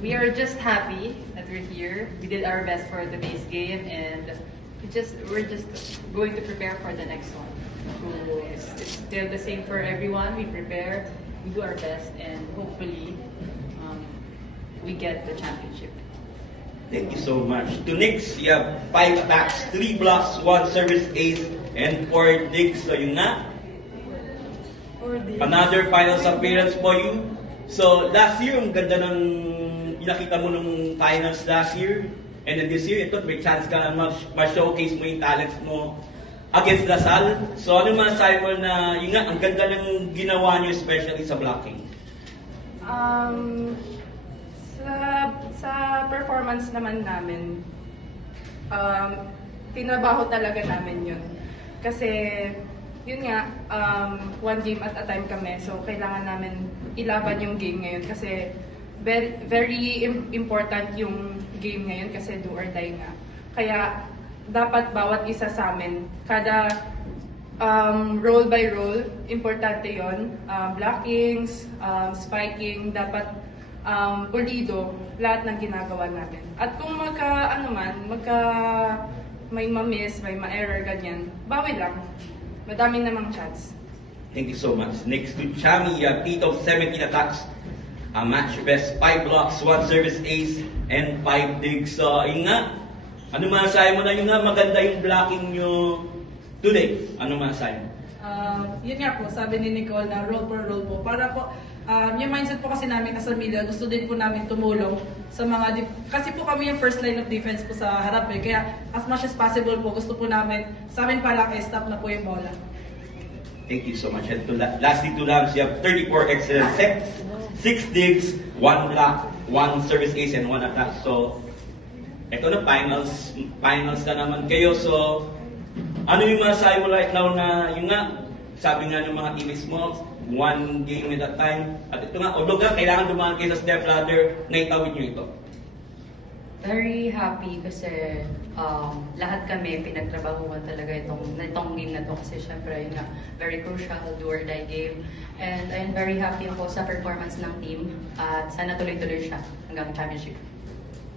we are just happy that we're here. We did our best for today's game, and we're just going to prepare for the next one. So it's still the same for everyone. We prepare, we do our best, and hopefully we get the championship. Thank you so much. To Knicks, you have 5 attacks, 3 blocks, 1 service ace, and 4 digs. So yun na. Another finals appearance for you. So last year, ang ganda ng nakita mo nung finals last year. And then this year, ito, may chance ka na ma-showcase mo yung talents mo against Lasal. So ano yung masasabi mo na, yun nga, ang ganda ng ginawa niyo, especially sa blocking? Sa performance naman namin, tinabaho talaga namin yun. Kasi, yun nga, one game at a time kami. So, kailangan namin ilaban yung game ngayon. Kasi, very, very important yung game ngayon kasi do or die nga. Kaya, dapat bawat isa sa amin, kada role by role, importante yon. Blockings, spiking, dapat pulido lahat ng ginagawa namin. At kung may ma-miss, may ma-error, ganyan, bawi lang. Madami namang chance. Thank you so much. Next to Chami, you have 8 of 17 attacks. Match best 5 blocks, 1 service ace, and 5 digs. So, yun nga. Ano masasabi mo na yun nga, maganda yung blocking nyo today? Ano masasabi mo? Yun nga po, sabi ni Nicole na role per role po. Para po, yung mindset po kasi namin as Amelia, gusto din po namin tumulong sa mga, kasi po kami yung first line of defense po sa harap eh. Kaya as much as possible po, gusto po namin, sa amin pa lang, stop na po yung bola. Thank you so much. And lastly, to Lambs, you have 34 excellent sets, 6 digs, 1 block, 1 service ace, and 1 attack. So, ito na, finals na naman kayo. So, ano yung masasabi mo right now na, yung nga, sabi nga ng mga teammates mo, 1 game at a time. At ito nga, although kailangan dumaan kayo sa step ladder, naitawid nyo ito. Very happy kasi lahat kami pinagtrabahuan talaga itong game na to kasi syempre yun nga, very crucial, do or die game. And I'm very happy ako sa performance ng team at sana tuloy-tuloy siya hanggang championship.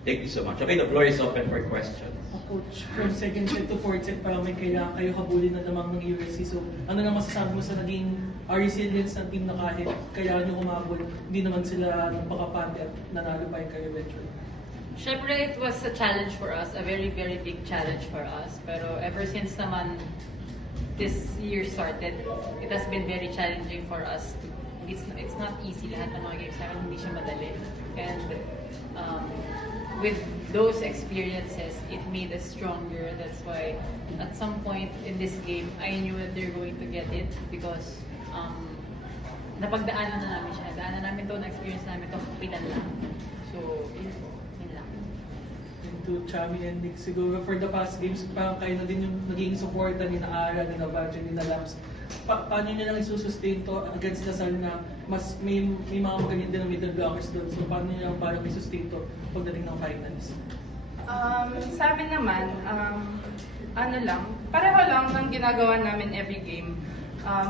Thank you so much. Okay, the floor is open for questions. Coach, from second set to fourth set, parang may kailangan kayo habulin na lamang ng USC. So, ano na masasabi mo sa naging resilience ng team na kahit kailangan nyo umabot, hindi naman sila napakapante at nanalo pa kayo eventually? Syempre, it was a challenge for us, a very, very big challenge for us. Pero ever since naman this year started, it has been very challenging for us. It's not easy. Lahat ng mga games namin, hindi siya madali. And with those experiences, it made us stronger. That's why at some point in this game, I knew that they're going to get it because napagdaanan na namin siya. Daanan namin to, na-experience namin to, kapitan lang. So, yun lang. And to Chami and Nick, siguro for the past games, parang kayo na din yung naging supporta ni Naara, ni Navajo, ni Lambs. Paano nyo lang isusustain to against Lasal na mas may mga magaling din ng middle blockers doon? So paano nyo lang parang isustain to pagdating ng finals? Sa amin naman, ano lang, pareho lang ng ginagawa namin every game.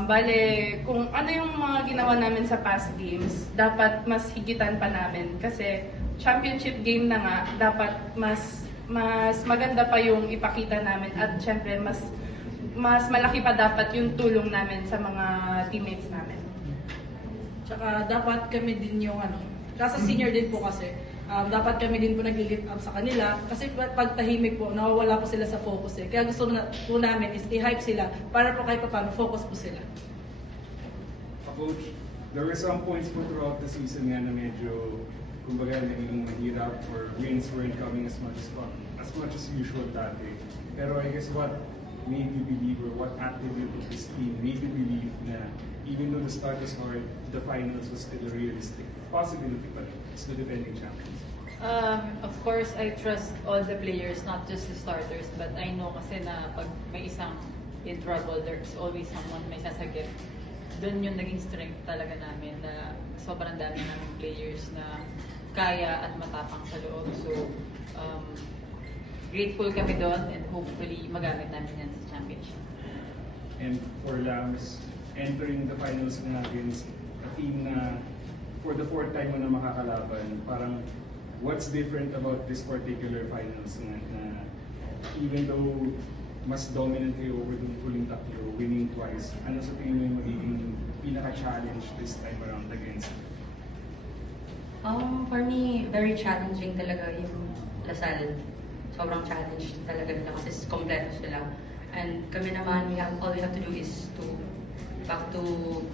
Bale, kung ano yung mga ginawa namin sa past games, dapat mas higitan pa namin. Kasi championship game na nga, dapat mas maganda pa yung ipakita namin at syempre mas malaki pa dapat yung tulong namin sa mga teammates namin. Tsaka dapat kami din yung kasi senior din po kasi, dapat kami din po nag-lift up sa kanila kasi pag tahimik po, nawawala po sila sa focus eh. Kaya gusto po namin is i-hype sila para po kahit paano focus po sila. Coach, there were some points po throughout the season nga na medyo kumbaga naging mahirap or wins weren't coming as much as usual dati. Pero I guess what made you believe or what attribute of this team made you believe na even though the start was hard, the finals was still a realistic possibility, but it's the defending champions? Of course, I trust all the players, not just the starters, but I know kasi na pag may isang in trouble, there's always someone may sasagip. Doon yung naging strength talaga namin na sobrang dami namin players na kaya at matapang sa loob. So, grateful kami doon and hopefully magamit namin yan sa championship. And for Lambs, entering the finals na against a team na for the 4th time mo na makakalaban, parang what's different about this particular finals na even though mas dominant kayo over the huling tatlo, winning twice, ano sa tingin mo yung magiging pinaka-challenge this time around against? For me, very challenging talaga yung Lasal. Sobrang challenge talaga nila kasi kompleto sila. And kami naman, all we have to do is to back to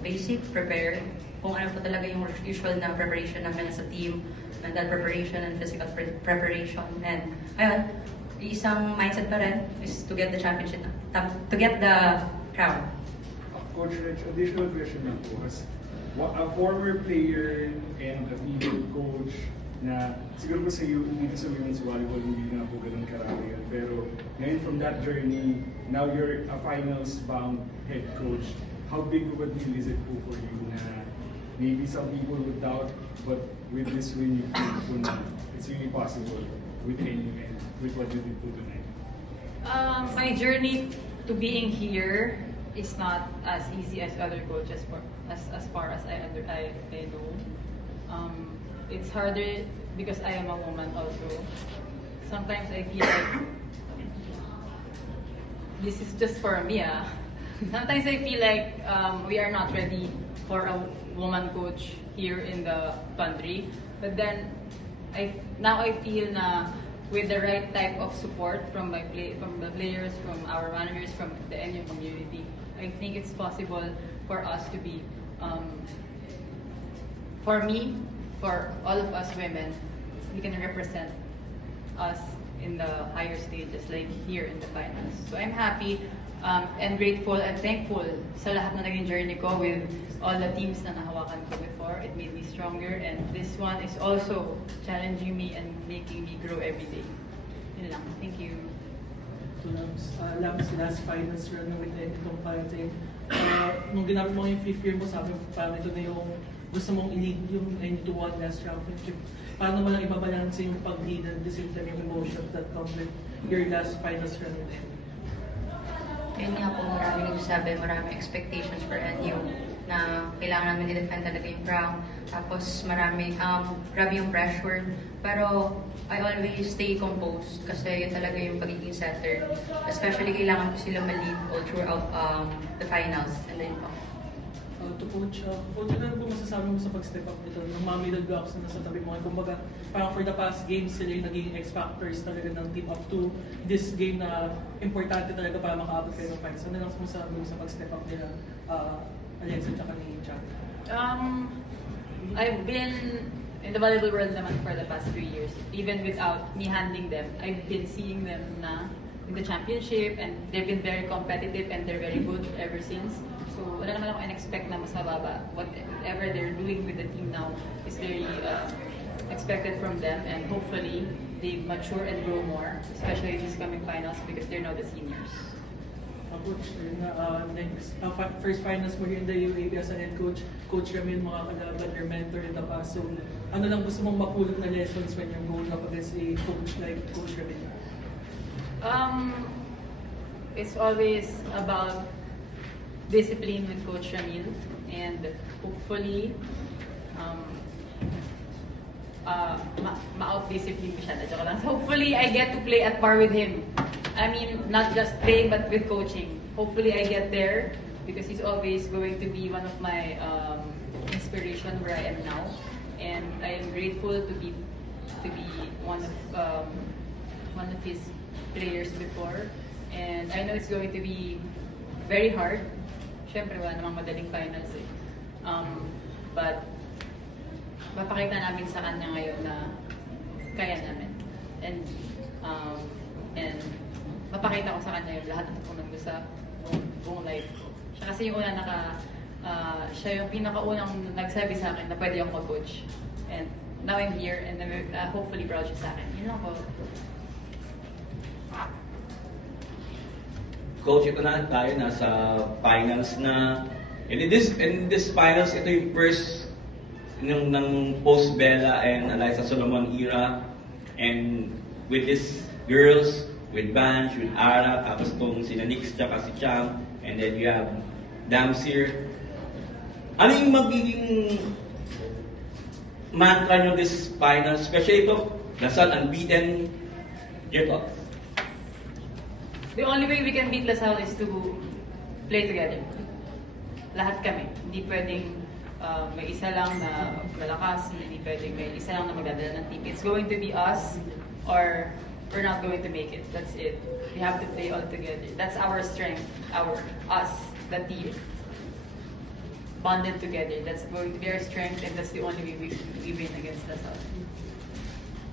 basic, prepare. Kung ano po talaga yung usual na preparation namin as a team, mental preparation and physical preparation. And ayun, isang mindset pa rin is to get the championship, to get the crown. Coach Rich, additional question lang po. As a former player and a female coach na siguro po sa iyo, dito sa women's volleyball, hindi na po ganun karami yun. Pero ngayon from that journey, now you're a finals-bound head coach. How big of a deal is it po for you na maybe some people would doubt, but with this win, you feel po na it's really possible with what you did po tonight? My journey to being here is not as easy as other coaches as far as I know. It's harder because I am a woman also. Sometimes I feel like this is just for me. Sometimes I feel like we are not ready for a woman coach here in the country. But then now I feel na with the right type of support from the players, from our managers, from the NU community, I think it's possible for us to be, for me, for all of us women, we can represent us in the higher stages, like here in the finals. So I'm happy and grateful and thankful sa lahat na naging journey ko with all the teams na nahawakan ko before. It made me stronger, and this one is also challenging me and making me grow every day. Yun lang. Thank you. To Lams, last finals run with itong parating. Nung ginamit mo yung fifth year mo, sabi mo parang ito na yung gusto mong i-lead yung I need to win last championship. Paano mo lang ibabalanse yung pag-lead and the same time yung emotions that come with your last finals run with it? Yun nga po, maraming nagsasabi, maraming expectations for NU na kailangan namin i-defend talaga yung crown. Tapos marami, grabe yung pressure. Pero I always stay composed kasi yun talaga yung pagiging setter. Especially kailangan ko sila ma-lead all throughout the finals. And then To coach, coach, ano po masasabi mo sa pag-step up nito? Nung mga middle blocks na nasa tabi mo, kumbaga, parang for the past games, sila yung naging X-factors talaga ng team up to this game na importante talaga para makaabot kayo ng finals. Ano lang masasabi mo sa pag-step up nila, Alexa at ni Chan? I've been in the volleyball world naman for the past 3 years. Even without me handling them, I've been seeing them na in the championship, and they've been very competitive and they're very good ever since. So wala naman ako in-expect na mas mababa. Whatever they're doing with the team now is very expected from them, and hopefully they mature and grow more, especially in these coming finals because they're now the seniors. Coach, next, first finals mo in the UAB as a head coach, Coach Ramil, mga kalaban, your mentor in the past. So, ano lang gusto mong mapulot na lessons when you're going up against a coach like Coach Ramil? It's always about discipline with Coach Ramil, and hopefully ma-out-discipline ko siya. Joke lang. Hopefully I get to play at par with him. I mean, not just playing but with coaching. Hopefully I get there because he's always going to be one of my inspiration where I am now, and I am grateful to be one of his players before. And I know it's going to be very hard. Siyempre, wala namang madaling finals eh. But, mapakita namin sa kanya ngayon na kaya namin. And mapakita ko sa kanya yung lahat ng tutunan ko sa buong life ko. Siya kasi yung una siya yung pinakaunang nagsabi sa akin na pwede akong mag-coach. And now I'm here, and hopefully proud siya sa akin. Yun lang po. Coach, ito na tayo nasa finals na. And in this finals, ito yung first ng post-Bella and Eliza Solomon era. And with these girls, with Banch, with Ara, tapos itong sina Nix, tsaka si Cham, and then you have Damsir. Ano yung magiging mantra nyo this final, especially ito, Lasal unbeaten, your thoughts? The only way we can beat LaSalle is to play together. Lahat kami. Hindi pwedeng may isa lang na malakas, hindi pwedeng may isa lang na magdadala ng team. It's going to be us or we're not going to make it. That's it. We have to play all together. That's our strength, us, the team. Bonded together. That's going to be our strength and that's the only way we win against LaSalle.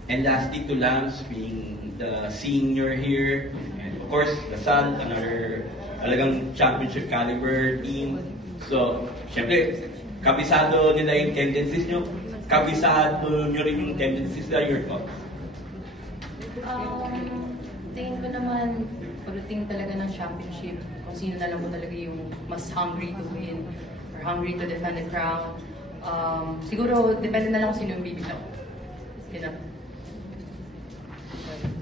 And lastly, to Lams being the senior here, and of course, LaSalle, another talagang championship caliber team. So, syempre, kabisado nila yung tendencies nyo. Kabisado nyo rin yung tendencies nila, your thoughts. Tingin ko naman, pagdating talaga ng championship, kung sino na lang po talaga yung mas hungry to win or hungry to defend the crown. Siguro, depende na lang kung sino yung bibiglaw. Yun lang.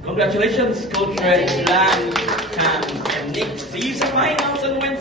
Congratulations, Coach Red, Lang, Cam, and Nick. See you sa finals on Wednesday.